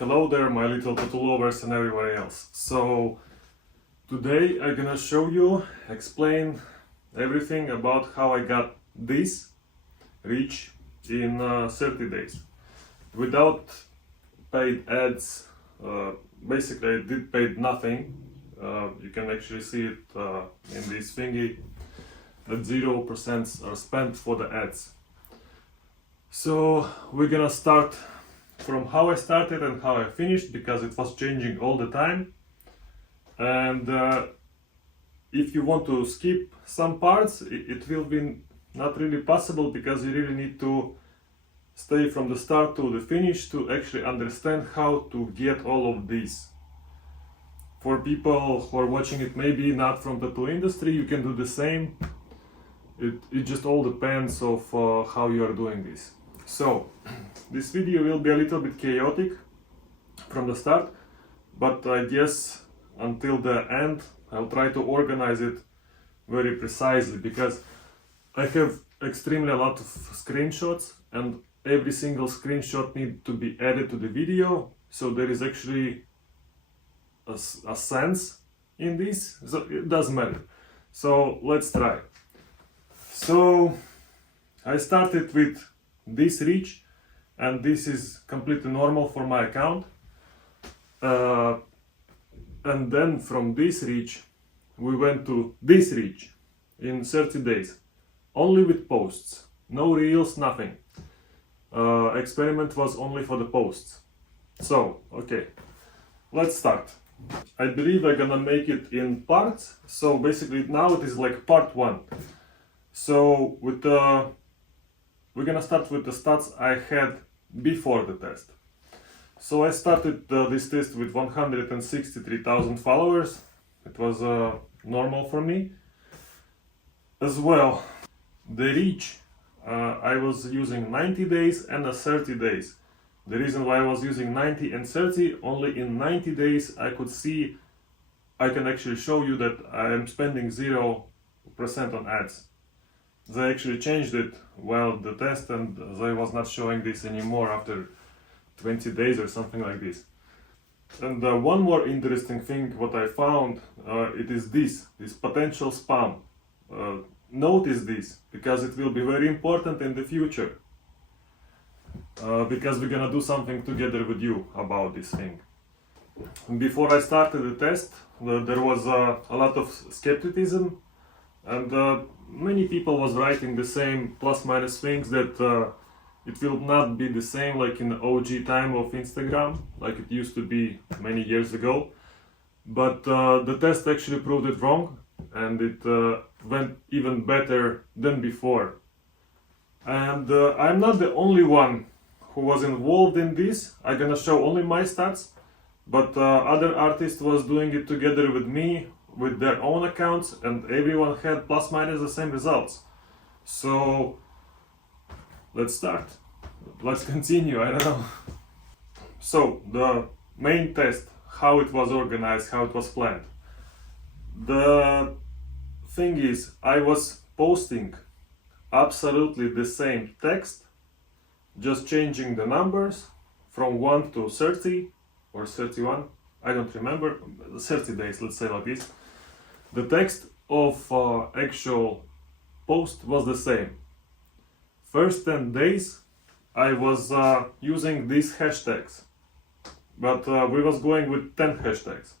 Hello there, my little tattoo lovers and everybody else. So today I'm gonna show you, explain everything about how I got this reach in 30 days without paid ads. Basically I did paid nothing. You can actually see it in this thingy that 0% are spent for the ads. So we're gonna start from how I started and how I finished, because it was changing all the time. And if you want to skip some parts, it will be not really possible, because you really need to stay from the start to the finish to actually understand how to get all of these. For people who are watching it maybe not from the tattoo industry, you can do the same. It just all depends of how you are doing this. So this video will be a little bit chaotic from the start, but I guess until the end I'll try to organize it very precisely, because I have extremely a lot of screenshots and every single screenshot needs to be added to the video, so there is actually a sense in this, so it doesn't matter. So let's try. So I started with this reach, and this is completely normal for my account, and then from this reach we went to this reach in 30 days, only with posts, no reels, nothing. Experiment was only for the posts. So okay, let's start. I believe I'm gonna make it in parts, so basically now it is like part 1. So with we're gonna start with the stats I had before the test. So I started this test with 163,000 followers. It was normal for me as well. The reach, I was using 90 days and 30 days. The reason why I was using 90 and 30, only in 90 days I could see, I can actually show you that I am spending 0% on ads. They actually changed it while the test, and they was not showing this anymore after 20 days or something like this. And one more interesting thing what I found, it is this potential spam. Notice this, because it will be very important in the future. Because we're gonna do something together with you about this thing. Before I started the test, there was a lot of skepticism, and many people was writing the same plus minus things, that it will not be the same like in the OG time of Instagram, like it used to be many years ago. But the test actually proved it wrong, and it went even better than before. And I'm not the only one who was involved in this. I'm gonna show only my stats, but other artists was doing it together with me with their own accounts, and everyone had plus minus the same results. So let's start. Let's continue, I don't know. So the main test, how it was organized, how it was planned. The thing is, I was posting absolutely the same text, just changing the numbers from 1 to 30 or 31, I don't remember, 30 days, let's say like this. The text of actual post was the same. First 10 days I was using these hashtags, but we was going with 10 hashtags.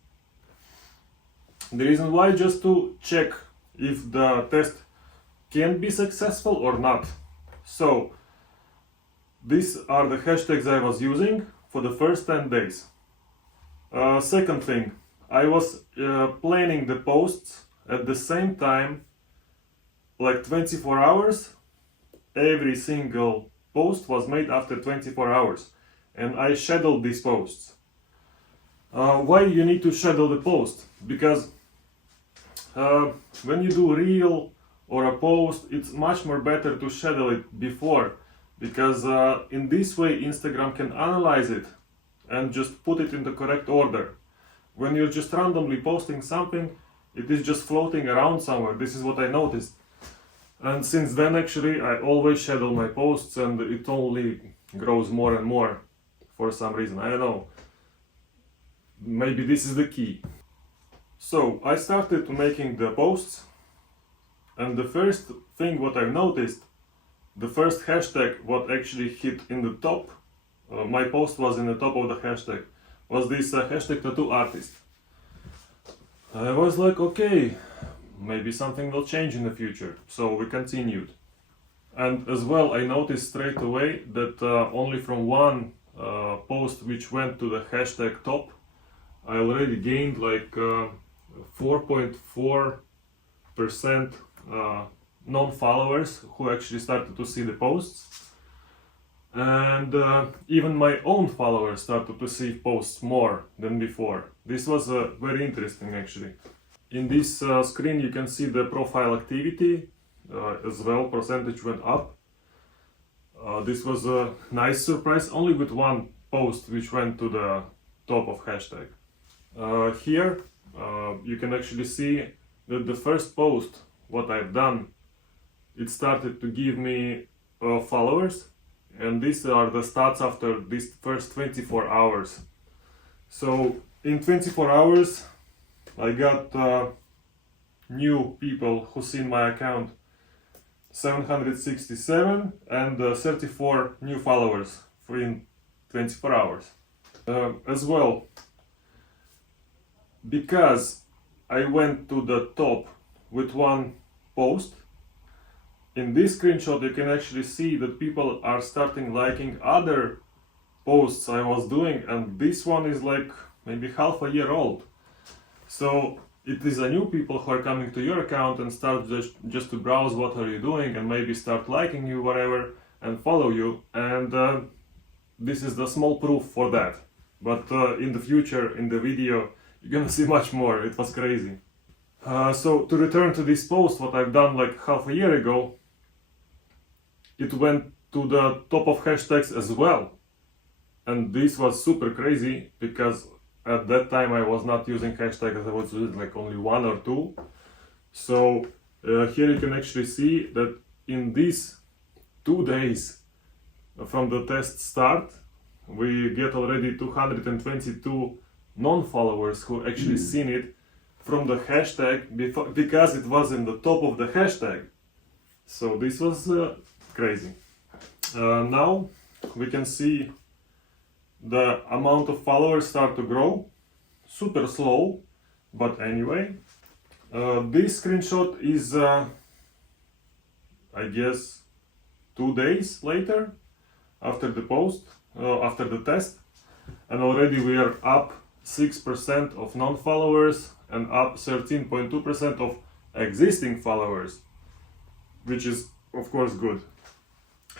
The reason why, just to check if the test can be successful or not. So these are the hashtags I was using for the first 10 days. Second thing, I was planning the posts at the same time, like 24 hours. Every single post was made after 24 hours, and I scheduled these posts. Why you need to schedule the post? Because when you do reel or a post, it's much more better to schedule it before, because in this way Instagram can analyze it and just put it in the correct order. When you're just randomly posting something, it is just floating around somewhere. This is what I noticed. And since then actually I always schedule my posts, and it only grows more and more for some reason, I don't know. maybe this is the key. So I started making the posts, and the first thing what I've noticed, the first hashtag what actually hit in the top, my post was in the top of the hashtag, was this hashtag tattoo artist. I was like, okay, maybe something will change in the future, so we continued. And as well, I noticed straight away that only from one post which went to the hashtag top, I already gained like 4.4% non-followers who actually started to see the posts. And even my own followers started to see posts more than before. This was very interesting actually. In this screen you can see the profile activity as well, percentage went up. This was a nice surprise, only with one post which went to the top of hashtag. Here you can actually see that the first post what I've done, it started to give me followers, and these are the stats after these first 24 hours. So in 24 hours I got new people who seen my account, 767, and 34 new followers in 24 hours. As well, because I went to the top with one post, in this screenshot you can actually see that people are starting liking other posts I was doing, and this one is like maybe half a year old. So it is a new people who are coming to your account and start just to browse what are you doing and maybe start liking you, whatever, and follow you. And this is the small proof for that. But in the future, in the video, you're gonna see much more. It was crazy. So to return to this post, what I've done like half a year ago, it went to the top of hashtags as well. And this was super crazy because at that time I was not using hashtags, I was using like only one or two. So here you can actually see that in these 2 days from the test start, we get already 222 non-followers who actually seen it from the hashtag because it was in the top of the hashtag. So this was crazy. Now we can see the amount of followers start to grow, super slow, but anyway. This screenshot is I guess 2 days later after the post, after the test, and already we are up 6% of non-followers and up 13.2% of existing followers, which is of course good.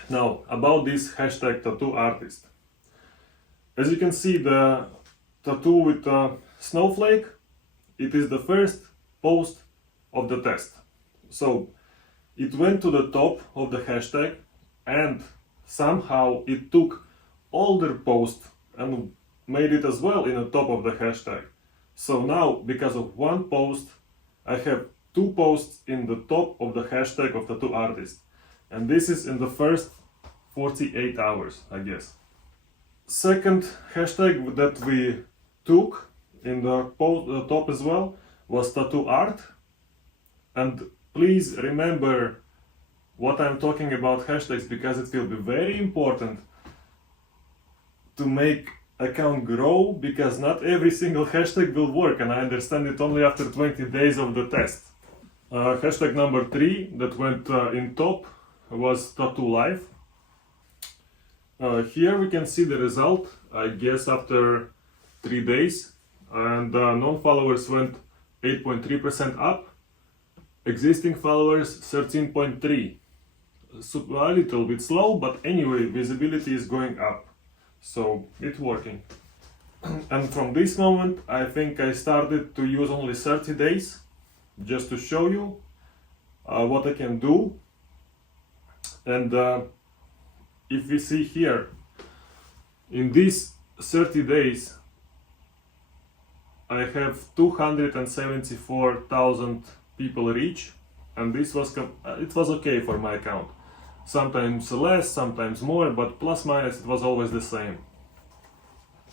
Now about this hashtag tattoo artist. As you can see, the tattoo with a snowflake, it is the first post of the test. So it went to the top of the hashtag and somehow it took older posts and made it as well in the top of the hashtag. So now, because of one post, I have 2 posts in the top of the hashtag of tattoo artist. And this is in the first 48 hours, I guess. Second hashtag that we took in the top as well was tattoo art. And please remember what I'm talking about hashtags, because it will be very important to make account grow, because not every single hashtag will work, and I understand it only after 20 days of the test. Hashtag number 3 that went in top was tattoo life. Here we can see the result, I guess after 3 days, and non-followers went 8.3% up, existing followers 13.3%. A little bit slow, but anyway, visibility is going up, so it's working. And from this moment, I think I started to use only 30 days, just to show you what I can do. And if we see here, in these 30 days, I have 274,000 people reach, and this was it was okay for my account. Sometimes less, sometimes more, but plus minus it was always the same.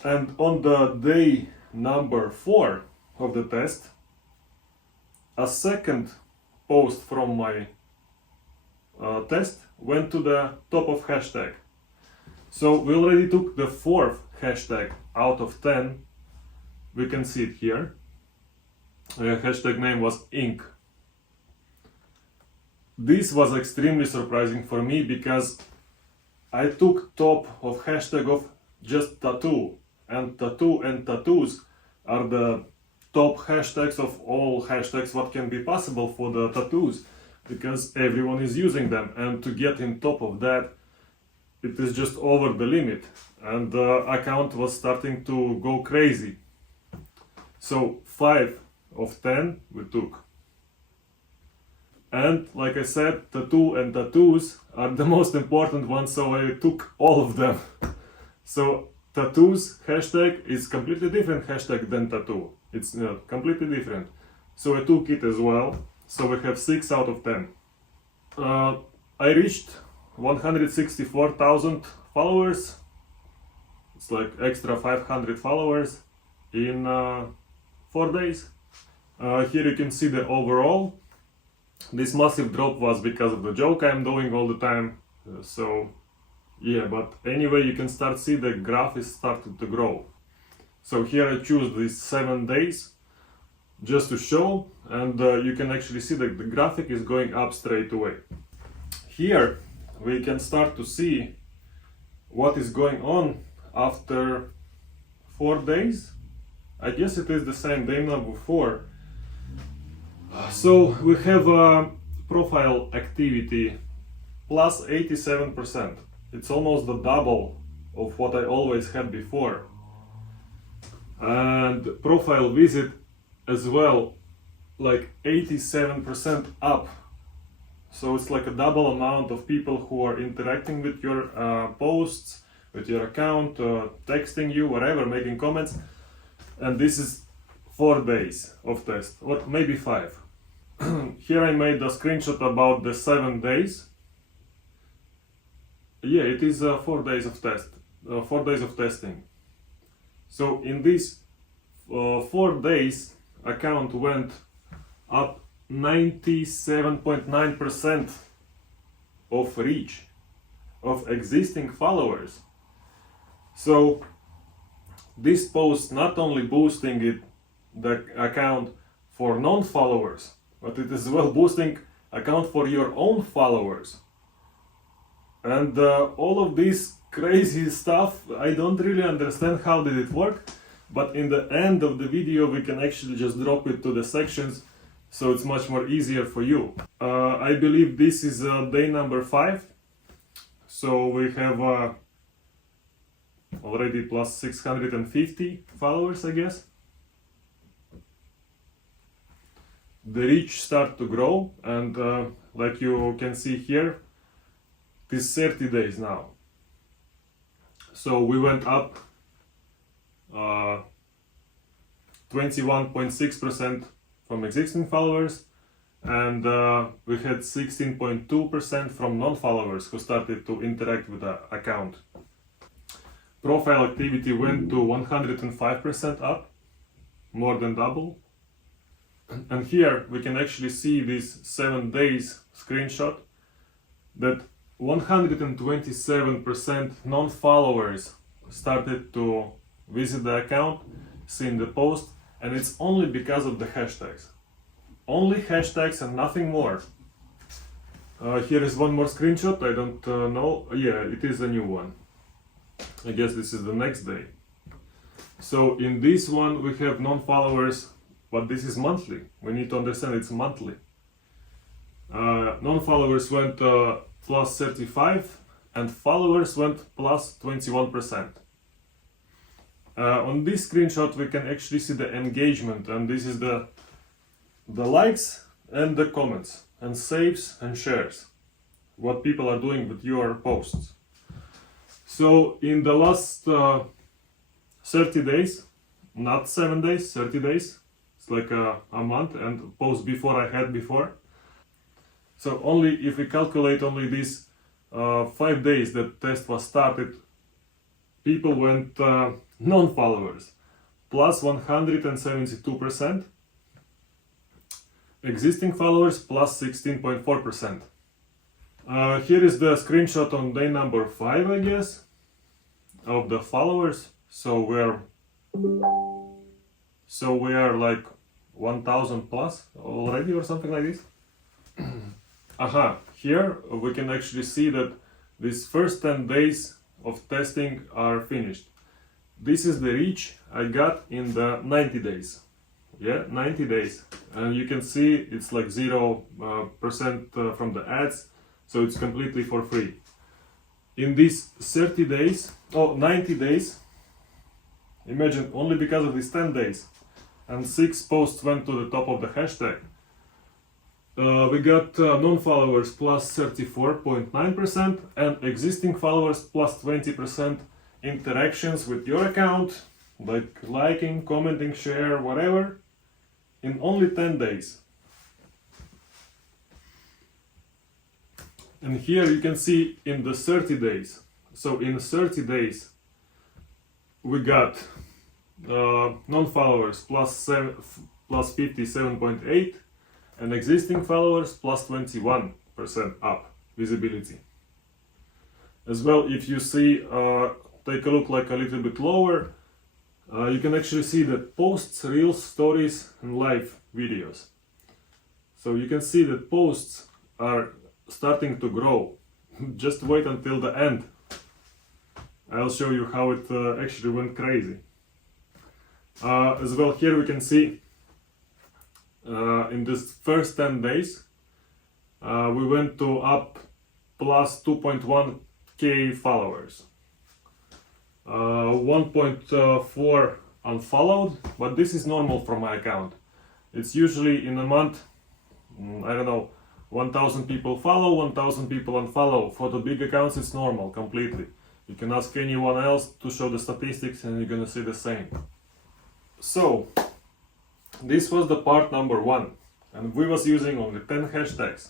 And on the day number 4 of the test, a second post from my test went to the top of hashtag. So we already took the 4th hashtag out of 10. We can see it here. Hashtag name was ink. This was extremely surprising for me because I took top of hashtag of just tattoo, and tattoo and tattoos are the top hashtags of all hashtags what can be possible for the tattoos, because everyone is using them, and to get in top of that, it is just over the limit, and the account was starting to go crazy. So 5 of 10 we took. And like I said, tattoo and tattoos are the most important ones, so I took all of them. So tattoos hashtag is completely different hashtag than tattoo. It's completely different. So I took it as well. So we have 6 out of 10. I reached 164,000 followers. It's like extra 500 followers in 4 days. Here you can see the overall. This massive drop was because of the joke I'm doing all the time. So yeah, but anyway, you can start see the graph is starting to grow. So here I choose these 7 days just to show, and you can actually see that the graphic is going up straight away. Here we can start to see what is going on after 4 days. I guess it is the same day number 4. So we have a profile activity plus 87%. It's almost the double of what I always had before. And profile visit as well, like 87% up. So it's like a double amount of people who are interacting with your posts, with your account, texting you, whatever, making comments. And this is 4 days of test, or maybe 5. Here I made a screenshot about the 7 days. Yeah, it is 4 days of test, 4 days of testing. So in these 4 days, account went up 97.9% of reach of existing followers. So this post not only boosting it, the account for non-followers, but it is well boosting account for your own followers. And all of this crazy stuff, I don't really understand how did it work, but in the end of the video we can actually just drop it to the sections, so it's much more easier for you. I believe this is day number 5, so we have already plus 650 followers, I guess. The reach start to grow, and like you can see here, it is 30 days now. So we went up 21.6% from existing followers, and we had 16.2% from non-followers who started to interact with the account. Profile activity went to 105% up, more than double. And here we can actually see this 7 days screenshot that 127% non-followers started to visit the account, seen the post, and it's only because of the hashtags. Only hashtags and nothing more. Here is one more screenshot, I don't know. Yeah, it is a new one. I guess this is the next day. So in this one we have non-followers, but this is monthly. We need to understand it's monthly. Non-followers went plus 35 and followers went plus 21%. On this screenshot we can actually see the engagement, and this is the likes and the comments and saves and shares, what people are doing with your posts. So in the last 30 days, not 7 days, 30 days, it's like a month, and post before I had before. So only if we calculate only these 5 days that test was started, people went non-followers. plus 172%. Existing followers plus 16.4%. Here is the screenshot on day number 5, I guess, of the followers. So we are like 1000 plus already or something like this. Aha, here we can actually see that these first 10 days of testing are finished. This is the reach I got in the 90 days. Yeah, 90 days. And you can see it's like 0% from the ads, so it's completely for free. In these 90 days, imagine only because of these 10 days, and 6 posts went to the top of the hashtag. We got non-followers plus 34.9% and existing followers plus 20% interactions with your account, like liking, commenting, share, whatever, in only 10 days. And here you can see in the 30 days. So in 30 days we got non-followers plus 57.8 and existing followers plus 21% up visibility. As well, if you see, take a look like a little bit lower, you can actually see that posts, reels, stories and live videos. So you can see that posts are starting to grow. Just wait until the end. I'll show you how it actually went crazy. As well, here we can see in this first 10 days we went to up plus 2.1k followers, 1.4 unfollowed, but this is normal for my account. It's usually in a month, I don't know, 1000 people follow, 1000 people unfollow. For the big accounts it's normal completely. You can ask anyone else to show the statistics and you're gonna see the same. So this was the part number 1, and we was using only 10 hashtags.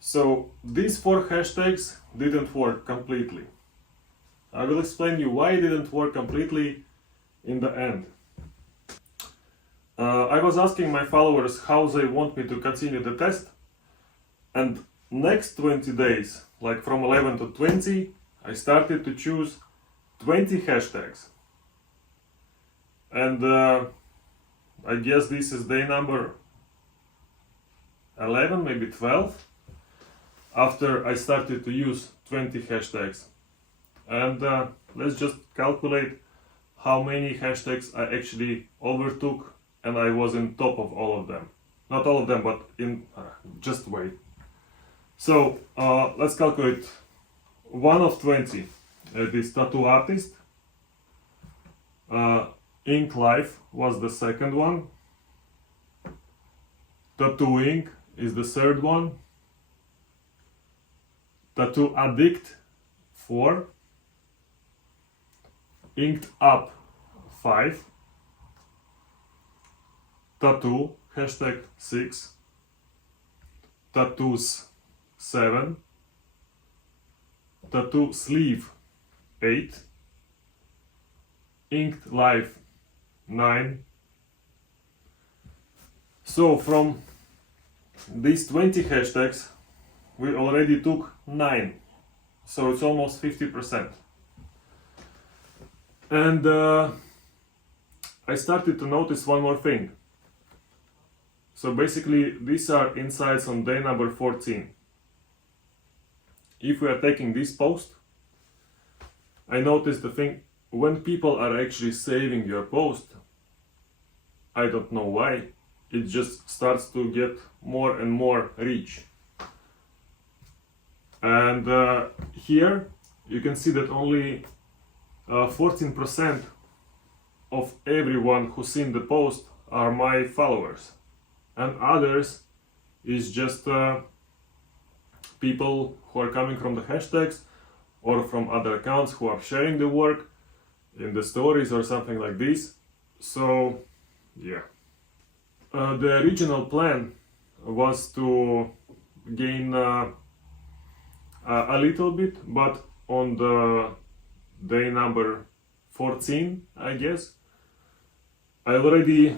So these 4 hashtags didn't work completely. I will explain you why it didn't work completely in the end. I was asking my followers how they want me to continue the test, and next 20 days, like from 11 to 20, I started to choose 20 hashtags. And I guess this is day number 11, maybe 12, after I started to use 20 hashtags. And let's just calculate how many hashtags I actually overtook, and I was in top of all of them. Not all of them, but in just wait. So let's calculate 1 of 20. It is tattoo artist. Ink Life was the second one. Tattooing is the third one. Tattoo Addict 4. Inked Up 5. Tattoo hashtag 6. Tattoos 7. Tattoo Sleeve 8. Inked Life 9. So from these 20 hashtags we already took 9, so it's almost 50%. And I started to notice one more thing. So basically these are insights on day number 14. If we are taking this post, I noticed the thing, when people are actually saving your post, I don't know why, it just starts to get more and more reach. And here you can see that only 14% of everyone who's seen the post are my followers, and others is just people who are coming from the hashtags or from other accounts who are sharing the work in the stories or something like this. So yeah, the original plan was to gain a little bit, but on the day number 14, I guess, I already,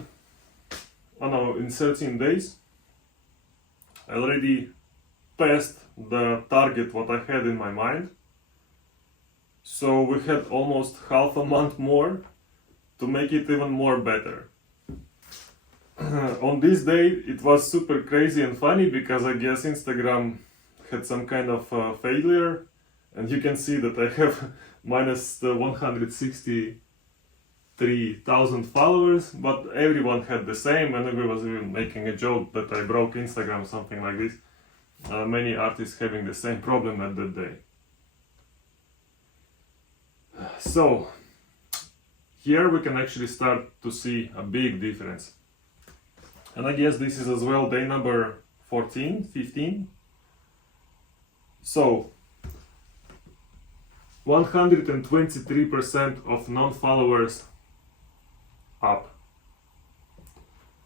I don't know, in 13 days, I already passed the target what I had in my mind. So we had almost half a month more to make it even more better. On this day it was super crazy and funny because I guess Instagram had some kind of failure, and you can see that I have minus 163,000 followers, but everyone had the same, and everyone was even making a joke that I broke Instagram, something like this. Many artists having the same problem at that day. So here we can actually start to see a big difference. And I guess this is as well day number 14, 15. So 123% of non-followers up.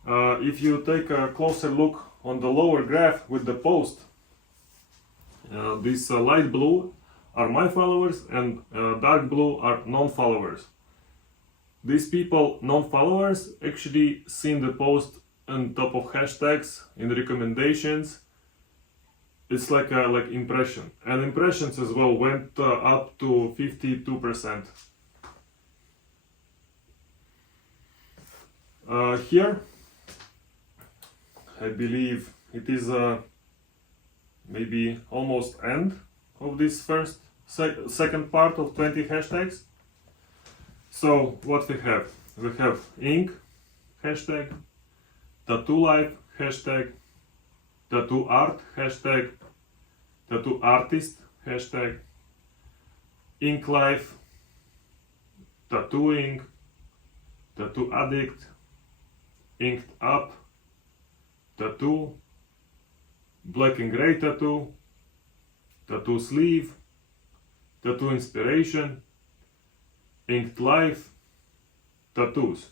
If you take a closer look on the lower graph with the post, this light blue are my followers and dark blue are non-followers. These people, non-followers, actually seen the post on top of hashtags in recommendations. It's like impression, and impressions as well went up to 52%. Here I believe it is maybe almost end of this second part of 20 hashtags. So what we have ink hashtag, tattoo life hashtag, tattoo art hashtag, tattoo artist hashtag, ink life, tattooing, tattoo addict, inked up, tattoo, black and gray tattoo, tattoo sleeve, tattoo inspiration, inked life, tattoos.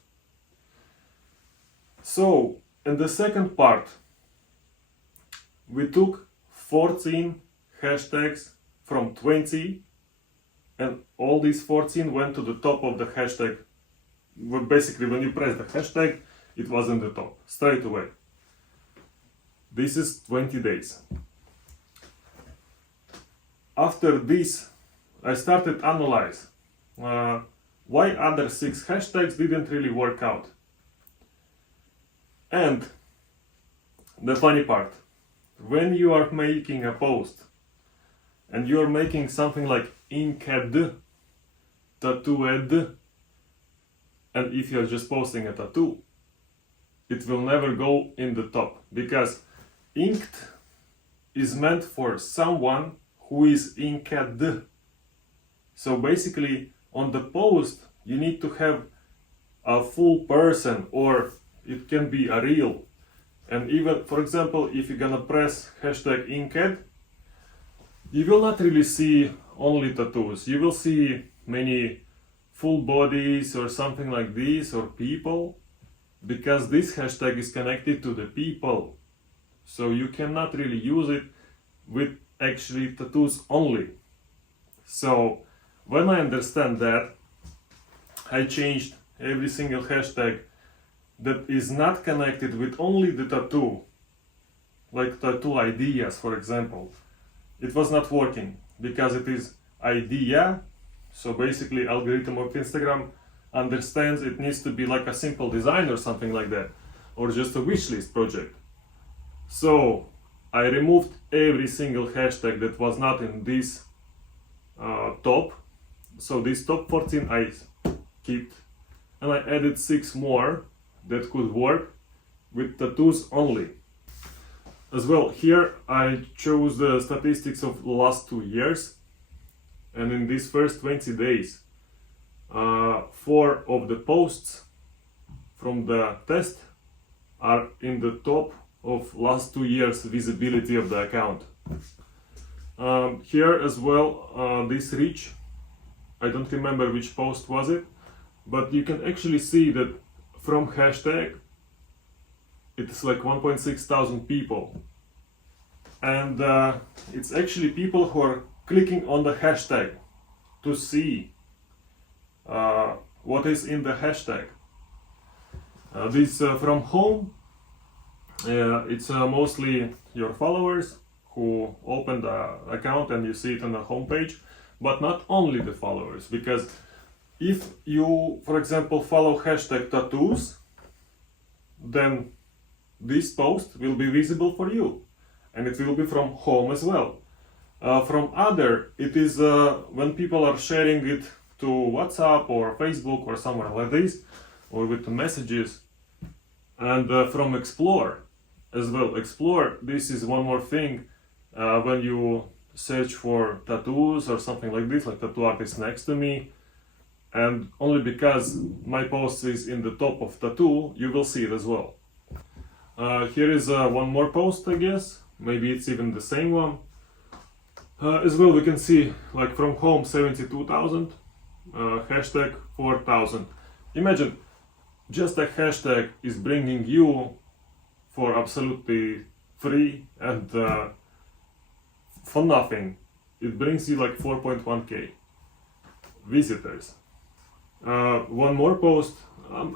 So in the second part we took 14 hashtags from 20, and all these 14 went to the top of the hashtag. Well, basically when you press the hashtag it was in the top straight away. This is 20 days. After this I started analyze why other 6 hashtags didn't really work out. And the funny part, when you are making a post and you are making something like inked, tattooed, and if you are just posting a tattoo, it will never go in the top, because inked is meant for someone who is inked. So basically on the post you need to have a full person, or it can be a reel. And even, for example, if you're gonna press hashtag inked, you will not really see only tattoos. You will see many full bodies or something like this, or people, because this hashtag is connected to the people. So you cannot really use it with actually tattoos only. So when I understand that, I changed every single hashtag that is not connected with only the tattoo, like tattoo ideas, for example. It was not working because it is idea. So basically algorithm of Instagram understands it needs to be like a simple design or something like that, or just a wish list project. So I removed every single hashtag that was not in this top. So this top 14 I kept, and I added 6 more that could work with tattoos only. As well, here I chose the statistics of the last 2 years, and in these first 20 days 4 of the posts from the test are in the top of last 2 years visibility of the account. Here as well, this reach, I don't remember which post was it, but you can actually see that from hashtag it's like 1.6 thousand people, and it's actually people who are clicking on the hashtag to see what is in the hashtag. This from home, it's mostly your followers who open the account and you see it on the homepage, but not only the followers, because if you, for example, follow hashtag tattoos, then this post will be visible for you, and it will be from home as well. From other, it is when people are sharing it to WhatsApp or Facebook or somewhere like this, or with the messages, and from Explore as well. Explore, this is one more thing when you search for tattoos or something like this, like tattoo artist next to me, and only because my post is in the top of tattoo, you will see it as well. Here is one more post, I guess. Maybe it's even the same one. As well, we can see, like from home, 72,000, hashtag 4,000. Imagine, just a hashtag is bringing you for absolutely free and for nothing. It brings you like 4.1k visitors. One more post.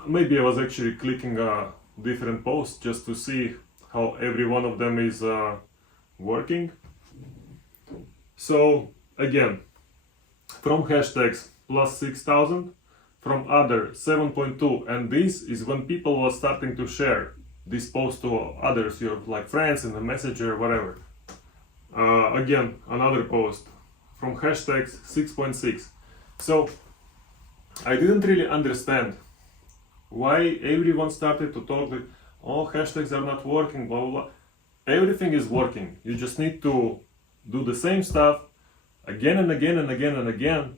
Maybe I was actually clicking a different post just to see how every one of them is working. So again, from hashtags plus 6,000, from other 7.2, and this is when people were starting to share this post to others, your like friends in the messenger, whatever. Again, another post from hashtags 6.6. So I didn't really understand why everyone started to talk that, oh, hashtags are not working, blah, blah, blah. Everything is working. You just need to do the same stuff again and again and again and again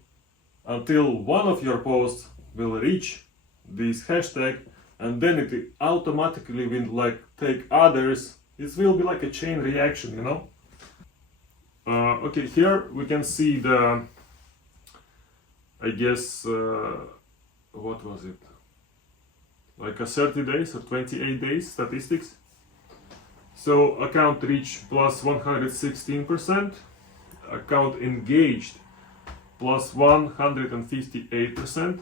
until one of your posts will reach this hashtag, and then it automatically will like take others. It will be like a chain reaction, you know. Okay, here we can see the, I guess, what was it? Like a 30 days or 28 days statistics. So account reach plus 116%, account engaged plus 158%,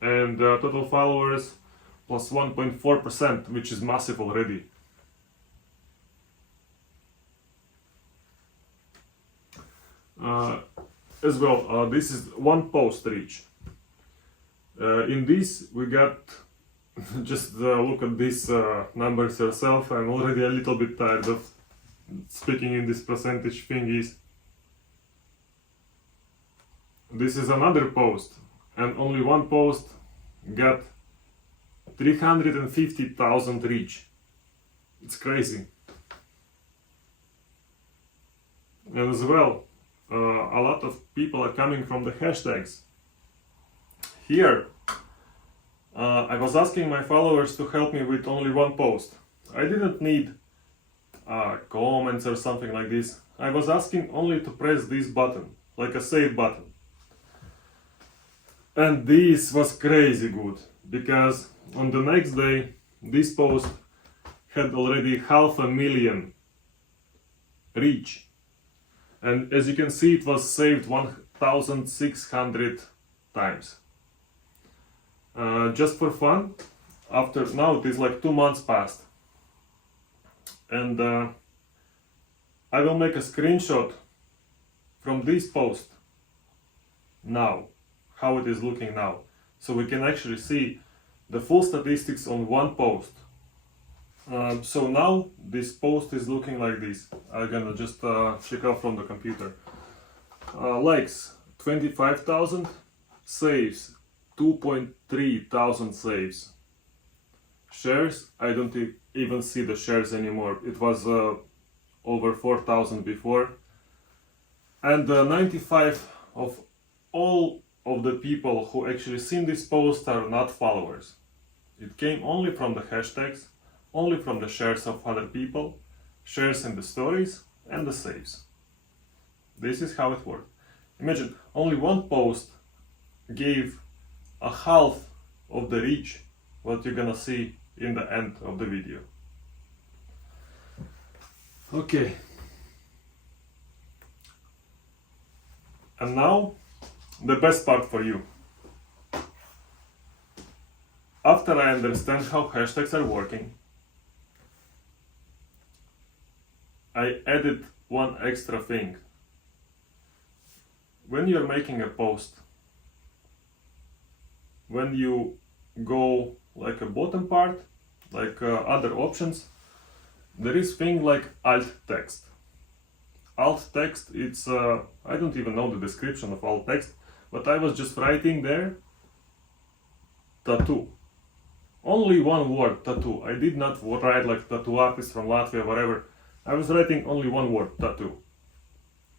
and total followers plus 1.4%, which is massive already. As well, this is one post reach. In this we got, just look at these numbers yourself. I'm already a little bit tired of speaking in this percentage thingies. This is another post, and only one post got 350,000 reach. It's crazy. And as well, a lot of people are coming from the hashtags. Here, I was asking my followers to help me with only one post. I didn't need comments or something like this. I was asking only to press this button, like a save button. And this was crazy good, because on the next day, this post had already 500,000 reach. And as you can see, it was saved 1,600 times. Just for fun, after now it is like 2 months past, and I will make a screenshot from this post now, how it is looking now, so we can actually see the full statistics on one post. So now this post is looking like this. I'm gonna just check out from the computer. Likes 25,000, saves 2.3 thousand saves. Shares, I don't even see the shares anymore. It was over 4,000 before. And 95 of all of the people who actually seen this post are not followers. It came only from the hashtags, only from the shares of other people, shares in the stories, and the saves. This is how it worked. Imagine, only one post gave a half of the reach what you're gonna see in the end of the video. Okay. And now the best part for you. After I understand how hashtags are working, I added one extra thing. When you're making a post, when you go like a bottom part, like other options, there is thing like alt text. Alt text, it's I don't even know the description of alt text, but I was just writing there tattoo. Only one word, tattoo. I did not write like tattoo artist from Latvia, whatever. I was writing only one word, tattoo.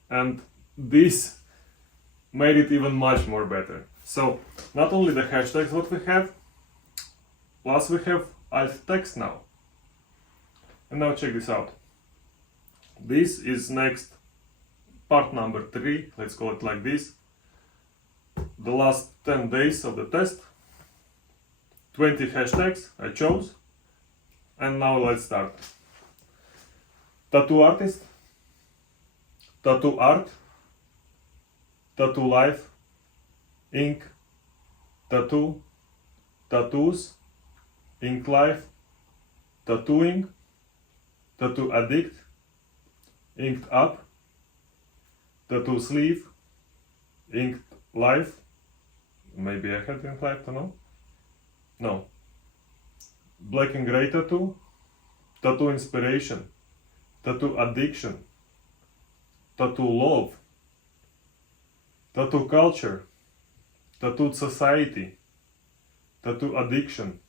And this made it even much more better. So not only the hashtags what we have, plus we have alt text now. And now check this out. This is next part number 3, let's call it like this. The last 10 days of the test. 20 hashtags I chose. And now let's start. Tattoo artist, tattoo art, tattoo life, ink, tattoo, tattoos, ink life, tattooing, tattoo addict, inked up, tattoo sleeve, inked life. Maybe I had inked life, don't know. No. Black and gray tattoo, tattoo inspiration, tattoo addiction, tattoo love, tattoo culture, tattooed society, tattoo addiction,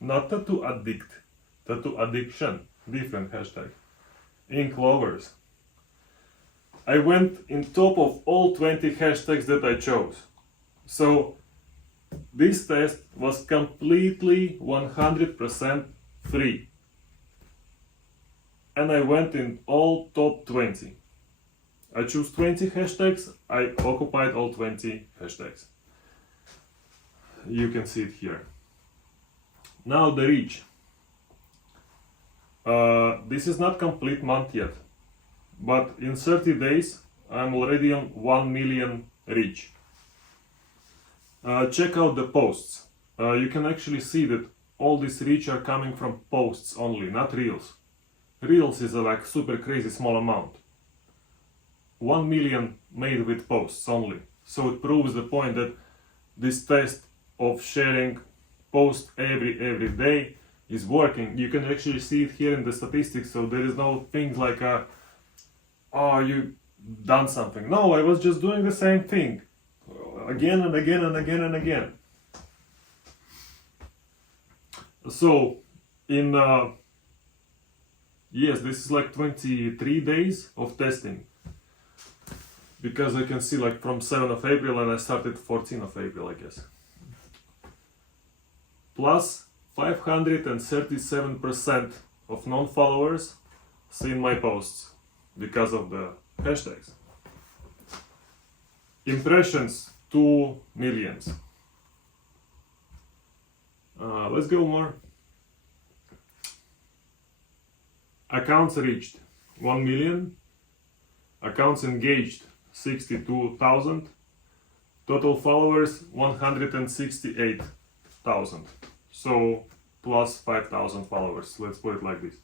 not tattoo addict, tattoo addiction, different hashtag, ink lovers. I went in top of all 20 hashtags that I chose. So this test was completely 100% free. And I went in all top 20. I chose 20 hashtags, I occupied all 20 hashtags. You can see it here. Now the reach. This is not complete month yet, but in 30 days I'm already on 1 million reach. Check out the posts. You can actually see that all this reach are coming from posts only, not reels. Reels is a like super crazy small amount. 1 million made with posts only. So it proves the point that this test of sharing posts every day is working. You can actually see it here in the statistics, so there is no things like oh, you done something. No, I was just doing the same thing again and again and again and again. So in yes, this is like 23 days of testing, because I can see like from 7th of April and I started 14th of April, I guess. Plus 537% of non-followers seen my posts because of the hashtags. Impressions, 2 millions. Let's go more. Accounts reached 1 million. Accounts engaged 62,000. Total followers 168,000. So plus 5,000 followers. Let's put it like this.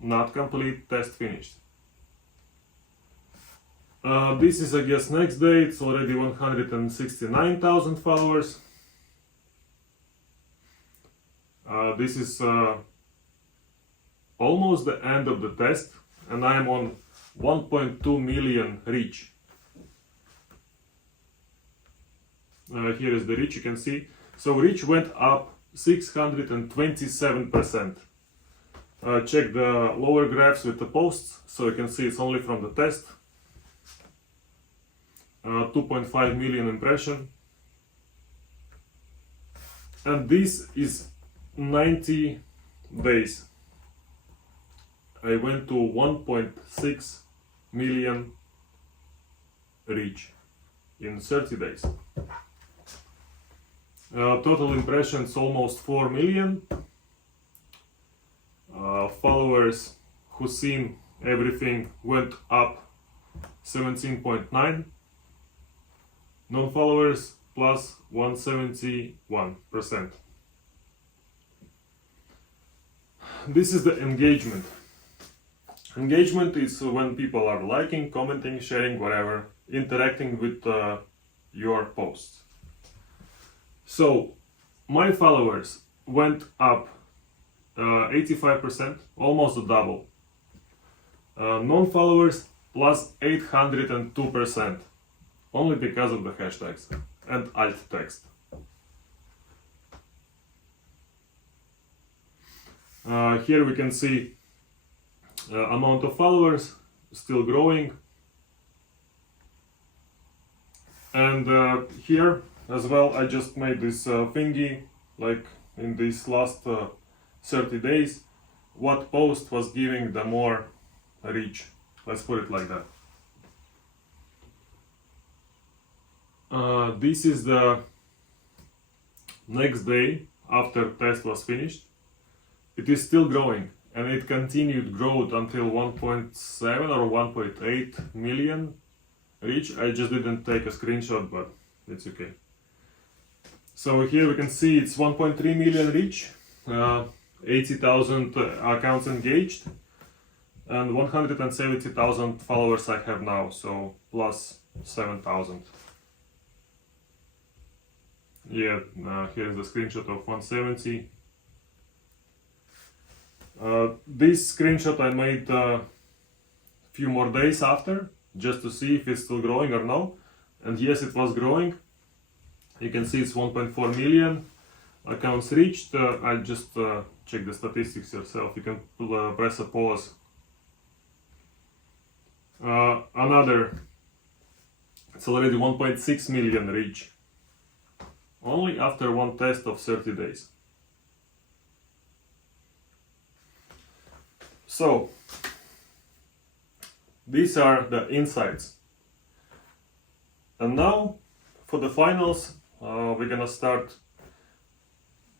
Not complete, test finished. This is I guess next day. It's already 169,000 followers. This is almost the end of the test, and I'm on 1.2 million reach. Here is the reach, you can see. So reach went up 627%. Check the lower graphs with the posts, so you can see it's only from the test. 2.5 million impression. And this is 90 days. I went to 1.6 million reach in 30 days. Total impressions almost 4 million. Followers who seen everything went up 17.9. Non-followers plus 171%. this is the engagement. Engagement is when people are liking, commenting, sharing, whatever, interacting with your posts. So my followers went up 85%, almost a double. Non-followers plus 802%, only because of the hashtags and alt text. Here we can see amount of followers still growing, and here as well I just made this thingy, like in these last 30 days, what post was giving the more reach, let's put it like that. This is the next day after test was finished. It is still growing, and it continued growth until 1.7 or 1.8 million reach. I just didn't take a screenshot, but it's okay. So here we can see it's 1.3 million reach, 80,000 accounts engaged, and 170,000 followers I have now, so plus 7,000. Yeah, here's the screenshot of 170. This screenshot I made a few more days after, just to see if it's still growing or no. And yes, it was growing. You can see it's 1.4 million accounts reached. I'll just check the statistics yourself. You can press a pause. It's already 1.6 million reach, only after one test of 30 days. So, these are the insights. And now, for the finals, we're gonna start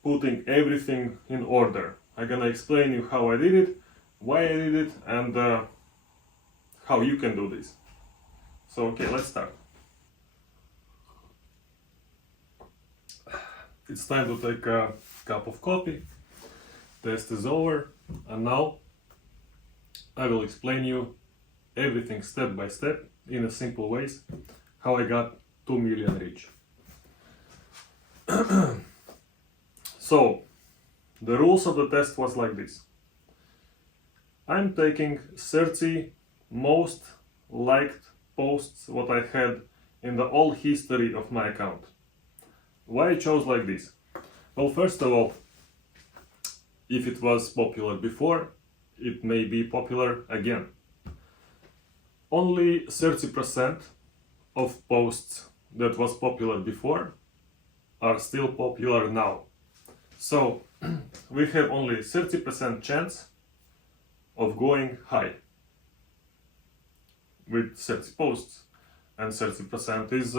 putting everything in order. I'm gonna explain you how I did it, why I did it, and how you can do this. So, okay, let's start. It's time to take a cup of coffee. Test is over, and now I will explain you everything step by step in a simple ways how I got 2 million reach. So the rules of the test was like this. I'm taking 30 most liked posts what I had in the whole history of my account. Why I chose like this? Well, first of all, if it was popular before, it may be popular again. Only 30% of posts that was popular before are still popular now. So we have only 30% chance of going high with 30 posts, and 30% is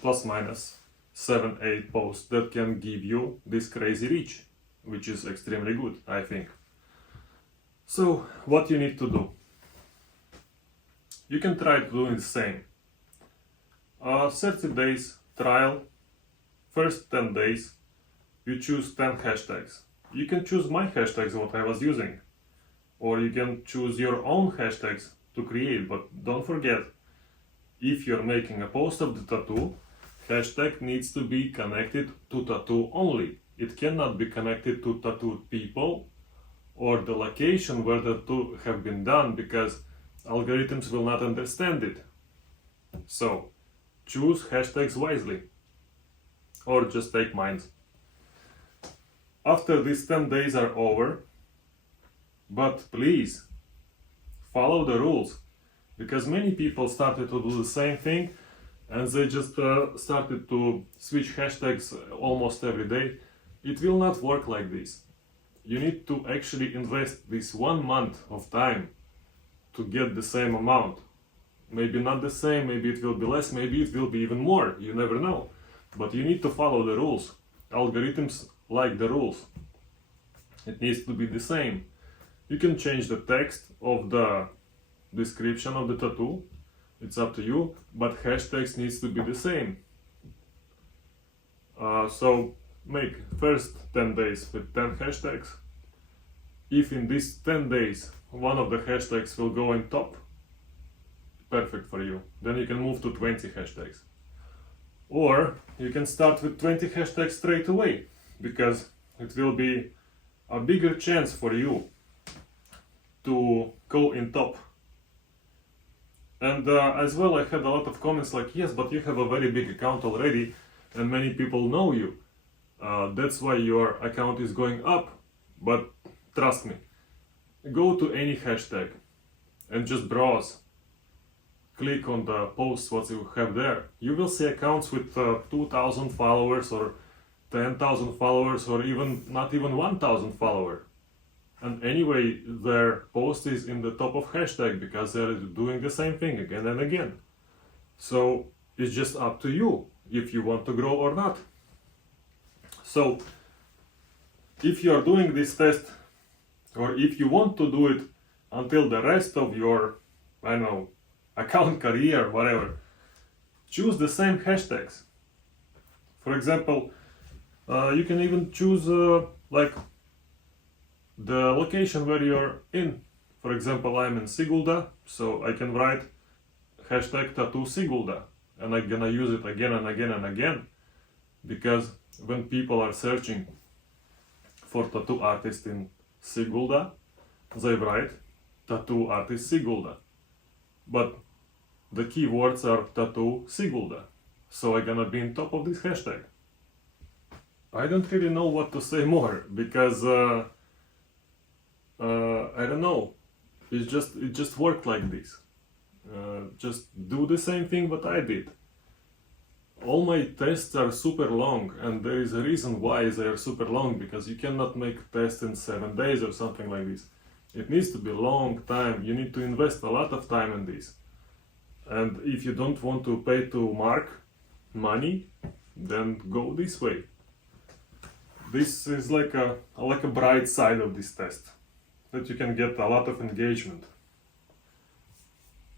plus minus 7-8 posts that can give you this crazy reach, which is extremely good, I think. So what you need to do? You can try doing the same. 30 days trial. First 10 days you choose 10 hashtags. You can choose my hashtags what I was using, or you can choose your own hashtags to create, but don't forget, if you're making a post of the tattoo, hashtag needs to be connected to tattoo only. It cannot be connected to tattooed people or the location where the tattoo have been done, because algorithms will not understand it. So choose hashtags wisely, or just take mine. After these 10 days are over, but please follow the rules, because many people started to do the same thing and they just started to switch hashtags almost every day. It will not work like this. You need to actually invest this 1 month of time to get the same amount. Maybe not the same, maybe it will be less, maybe it will be even more, you never know. But you need to follow the rules. Algorithms like the rules. It needs to be the same. You can change the text of the description of the tattoo, it's up to you, but hashtags needs to be the same. So make first 10 days with 10 hashtags. if in these 10 days one of the hashtags will go in top, perfect for you. Then you can move to 20 hashtags. Or you can start with 20 hashtags straight away, because it will be a bigger chance for you to go in top. And as well, I had a lot of comments like, yes, but you have a very big account already and many people know you. That's why your account is going up. But trust me, go to any hashtag and just browse. Click on the posts what you have there. You will see accounts with 2,000 followers or 10,000 followers or even not even 1,000 followers. And anyway, their post is in the top of hashtag because they're doing the same thing again and again. So it's just up to you if you want to grow or not. So if you are doing this test, or if you want to do it until the rest of your, I don't know, account career, whatever, choose the same hashtags. For example, you can even choose like the location where you're in. For example, I'm in Sigulda, so I can write hashtag tattoo Sigulda, and I'm gonna use it again and again and again, because when people are searching for tattoo artist in Sigulda, they write tattoo artist Sigulda, but the keywords are tattoo Sigulda, so I'm gonna be in top of this hashtag. I don't really know what to say more, because I don't know, it just worked like this. Just do the same thing what I did. All my tests are super long, and there is a reason why they are super long, because you cannot make tests in 7 days or something like this. It needs to be a long time. You need to invest a lot of time in this. And if you don't want to pay to Mark money, then go this way. This is like a bright side of this test, that you can get a lot of engagement.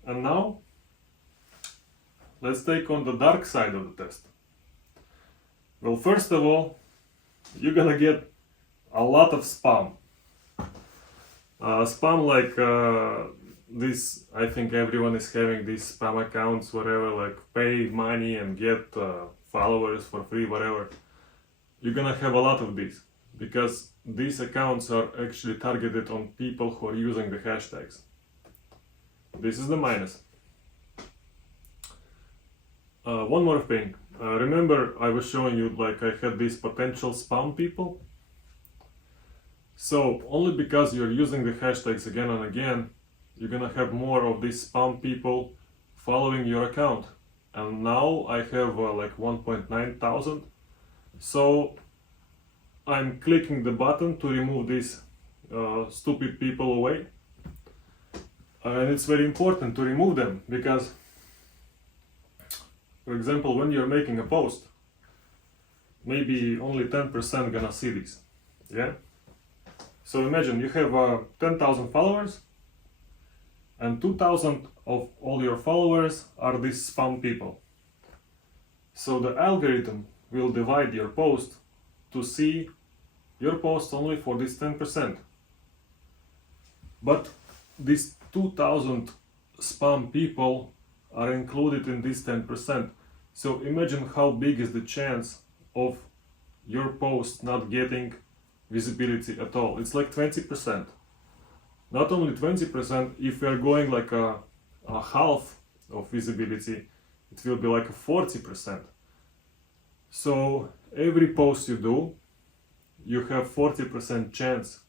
And now, let's take on the dark side of the test. Well, first of all, you're gonna get a lot of spam. Spam like this, I think everyone is having these spam accounts, whatever, like pay money and get followers for free, whatever. You're gonna have a lot of these, because these accounts are actually targeted on people who are using the hashtags. This is the minus. One more thing. Remember I was showing you like I had these potential spam people? So only because you're using the hashtags again and again, you're gonna have more of these spam people following your account. And now I have like 1.9 thousand. So I'm clicking the button to remove these stupid people away. And it's very important to remove them, because, for example, when you're making a post, maybe only 10% gonna see this, yeah? So imagine you have 10,000 followers, and 2,000 of all your followers are these spam people. So the algorithm will divide your post to see your post only for this 10%. But these 2,000 spam people are included in this 10%. So imagine how big is the chance of your post not getting visibility at all. It's like 20%. Not only 20, if we are going like a half of visibility, it will be like a 40%. So every post you do, you have 40% chance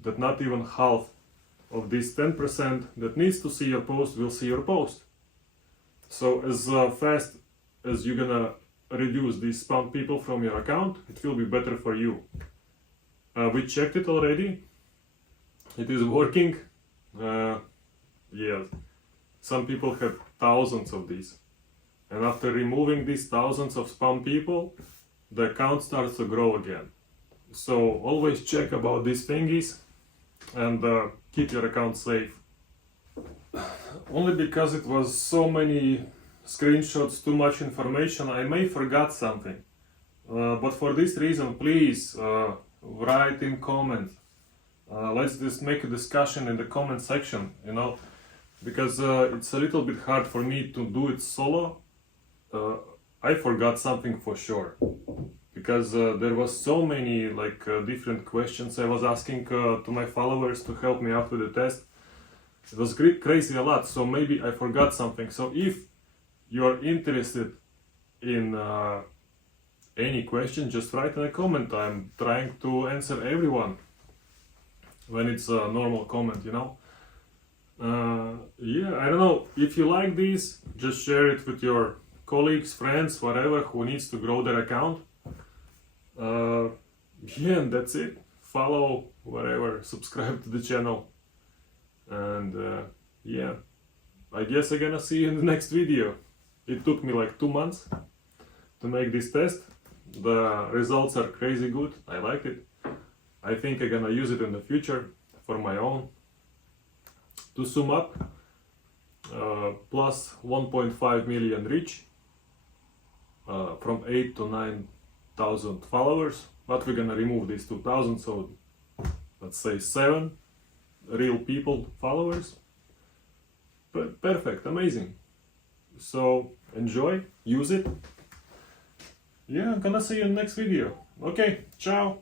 that not even half of this 10% that needs to see your post will see your post. So as fast as you're gonna reduce these spam people from your account, it will be better for you. We checked it already. It is working. Yes, some people have thousands of these. And after removing these thousands of spam people, the account starts to grow again. So always check about these thingies and keep your account safe. Only because it was so many screenshots, too much information, I may forgot something. But for this reason, please write in comments let's just make a discussion in the comment section, you know, because it's a little bit hard for me to do it solo. I forgot something for sure, because there was so many like different questions I was asking to my followers to help me out with the test. It was crazy a lot, so maybe I forgot something. So if you're interested in any question, just write in a comment. I'm trying to answer everyone when it's a normal comment, you know. Yeah, I don't know, if you like this, just share it with your colleagues, friends, whatever, who needs to grow their account. Yeah, and that's it. Follow, whatever, subscribe to the channel, and yeah, I guess I'm gonna see you in the next video. It took me like 2 months to make this test. The results are crazy good. I like it. I think I'm gonna use it in the future for my own. To sum up, plus 1.5 million reach, from 8 to 9,000 followers, but we're gonna remove these 2,000, so let's say 7 real people followers. Perfect, amazing. So enjoy, use it. Yeah, I'm gonna see you in the next video. Okay, ciao.